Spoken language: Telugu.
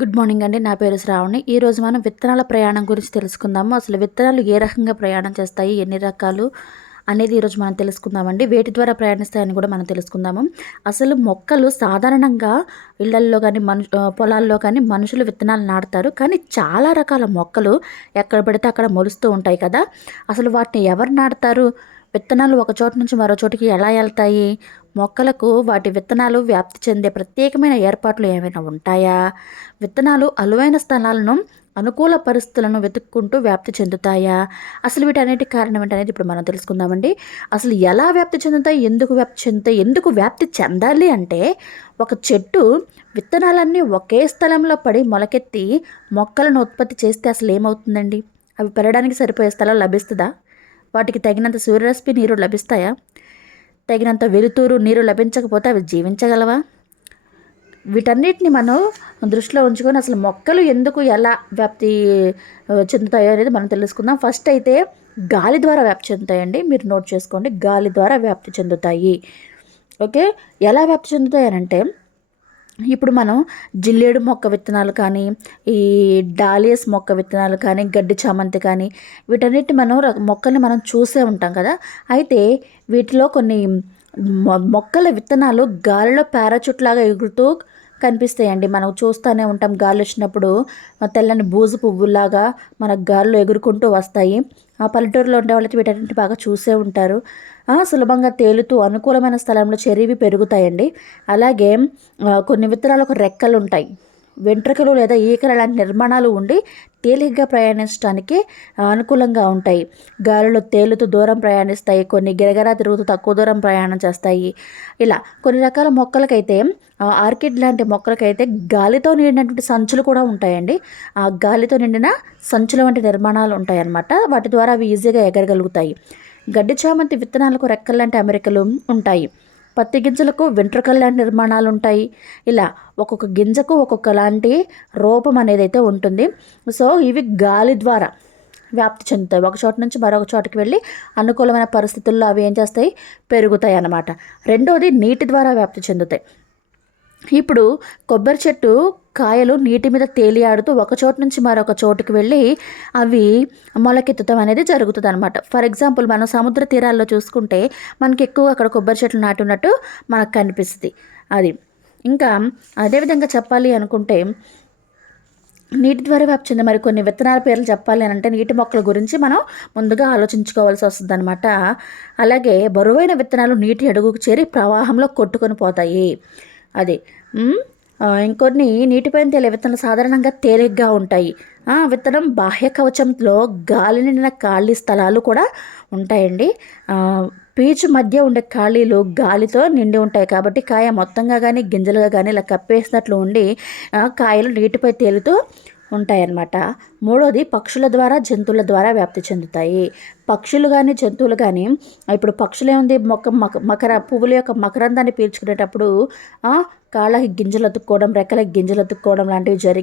గుడ్ మార్నింగ్ అండి. నా పేరు శ్రావణి. ఈరోజు మనం విత్తనాల ప్రయాణం గురించి తెలుసుకుందాము. అసలు విత్తనాలు ఏ రకంగా ప్రయాణం చేస్తాయి? ఎన్ని రకాలు అనేది ఈరోజు మనం తెలుసుకుందామండి. వేటి ద్వారా ప్రయాణిస్తాయని కూడా మనం తెలుసుకుందాము. అసలు మొక్కలు సాధారణంగా ఇళ్ళల్లో కానీ మను పొలాల్లో కానీ మనుషులు విత్తనాలు నాటుతారు. కానీ చాలా రకాల మొక్కలు ఎక్కడ పడితే అక్కడ మొలుస్తూ ఉంటాయి కదా. అసలు వాటిని ఎవరు నాటుతారు? విత్తనాలు ఒక చోటు నుంచి మరో చోటికి ఎలా వెళ్తాయి? మొక్కలకు వాటి విత్తనాలు వ్యాప్తి చెందే ప్రత్యేకమైన ఏర్పాట్లు ఏమైనా ఉంటాయా? విత్తనాలు అలువైన స్థలాలను అనుకూల పరిస్థితులను వెతుక్కుంటూ వ్యాప్తి చెందుతాయా? అసలు వీటన్నిటి కారణం ఏంటనేది ఇప్పుడు మనం తెలుసుకుందామండి. అసలు ఎలా వ్యాప్తి చెందుతాయి? ఎందుకు వ్యాప్తి చెందుతాయి? ఎందుకు వ్యాప్తి చెందాలి అంటే ఒక చెట్టు విత్తనాలన్నీ ఒకే స్థలంలో పడి మొలకెత్తి మొక్కలను ఉత్పత్తి చేస్తే అసలు ఏమవుతుందండి? అవి పెరగడానికి సరిపోయే స్థలం లభిస్తుందా? వాటికి తగినంత సూర్యరశ్మి నీరు లభిస్తాయా? తగినంత వెలుతురు నీరు లభించకపోతే అవి జీవించగలవా? వీటన్నిటిని మనం దృష్టిలో ఉంచుకొని అసలు మొక్కలు ఎందుకు ఎలా వ్యాప్తి చెందుతాయో అనేది మనం తెలుసుకుందాం. ఫస్ట్ అయితే గాలి ద్వారా వ్యాప్తి చెందుతాయండి. మీరు నోట్ చేసుకోండి. గాలి ద్వారా వ్యాప్తి చెందుతాయి. ఓకే? ఎలా వ్యాప్తి చెందుతాయనంటే అంటే ఇప్పుడు మనం జిల్లేడు మొక్క విత్తనాలు కానీ ఈ డాలియస్ మొక్క విత్తనాలు కానీ గడ్డి చామంతి కానీ వీటన్నిటి మనం మొక్కల్ని మనం చూసే ఉంటాం కదా. అయితే వీటిలో కొన్ని మొక్కల విత్తనాలు గాలిలో పారాచూట్ లాగా ఎగురుతూ కనిపిస్తాయండి. మనం చూస్తూనే ఉంటాం గాలి వచ్చినప్పుడు తెల్లని బూజు పువ్వులాగా మన గాల్లో ఎగురుకుంటూ వస్తాయి. ఆ పల్లెటూరులో ఉండే వాళ్ళకి వీటన్నింటి బాగా చూసే ఉంటారు. సులభంగా తేలుతూ అనుకూలమైన స్థలంలో చెరివి పెరుగుతాయండి. అలాగే కొన్ని విత్తనాలకు రెక్కలు ఉంటాయి వెంట్రుకలు లేదా ఈకల లాంటి నిర్మాణాలు ఉండి తేలిగ్గా ప్రయాణించడానికి అనుకూలంగా ఉంటాయి. గాలిలో తేలుతూ దూరం ప్రయాణిస్తాయి. కొన్ని గిరగరా తిరుగుతూ తక్కువ దూరం ప్రయాణం చేస్తాయి. ఇలా కొన్ని రకాల మొక్కలకైతే ఆర్కిడ్ లాంటి మొక్కలకైతే గాలితో నిండినటువంటి సంచులు కూడా ఉంటాయండి. ఆ గాలితో నిండిన సంచుల వంటి నిర్మాణాలు ఉంటాయన్నమాట. వాటి ద్వారా అవి ఈజీగా ఎగరగలుగుతాయి. గడ్డి చామంతి విత్తనాలకు రెక్కల్లాంటి అమెరికలు ఉంటాయి. పత్తి గింజలకు వెంట్రుకల్లాంటి నిర్మాణాలు ఉంటాయి ఇలా ఒక్కొక్క గింజకు ఒక్కొక్క లాంటి రూపం అనేది అయితే ఉంటుంది. సో ఇవి గాలి ద్వారా వ్యాప్తి చెందుతాయి. ఒక చోట నుంచి మరొక చోటకి వెళ్ళి అనుకూలమైన పరిస్థితుల్లో అవి ఏం చేస్తాయి? పెరుగుతాయి అన్నమాట రెండోది నీటి ద్వారా వ్యాప్తి చెందుతాయి. ఇప్పుడు కొబ్బరి చెట్టు కాయలు నీటి మీద తేలియాడుతూ ఒక చోటు నుంచి మరొక చోటుకి వెళ్ళి అవి మొలకెత్తుతం అనేది జరుగుతుంది అనమాట ఫర్ ఎగ్జాంపుల్ మనం సముద్ర తీరాల్లో చూసుకుంటే మనకి ఎక్కువ అక్కడ కొబ్బరి చెట్లు నాటి ఉన్నట్టు మనకు కనిపిస్తుంది. అది ఇంకా అదేవిధంగా చెప్పాలి అనుకుంటే నీటి ద్వారా వ్యాప్చింది మరి కొన్ని విత్తనాల పేర్లు చెప్పాలి అని అంటే నీటి మొక్కల గురించి మనం ముందుగా ఆలోచించుకోవాల్సి వస్తుంది అనమాట అలాగే బరువైన విత్తనాలు నీటి అడుగుకు చేరి ప్రవాహంలో కొట్టుకొని పోతాయి. అది. ఇంకొన్ని నీటిపైన తేలే విత్తనాలు సాధారణంగా తేలిగ్గా ఉంటాయి. విత్తనం బాహ్య కవచంలో గాలి నిండిన ఖాళీ స్థలాలు కూడా ఉంటాయండి. పీచు మధ్య ఉండే ఖాళీలు గాలితో నిండి ఉంటాయి కాబట్టి కాయ మొత్తంగా కానీ గింజలుగా కానీ ఇలా కప్పేసినట్లు ఉండి కాయలు నీటిపై తేలుతూ ఉంటాయన్నమాట. మూడోది పక్షుల ద్వారా జంతువుల ద్వారా వ్యాప్తి చెందుతాయి. పక్షులు కానీ జంతువులు కానీ ఇప్పుడు పక్షులేముంది మొక్క మక మకర పువ్వుల యొక్క మకరందాన్ని పీల్చుకునేటప్పుడు కాళ్ళకి గింజలు అతుక్కోవడం రెక్కలకి గింజలు అతుక్కోవడం లాంటివి జరిగి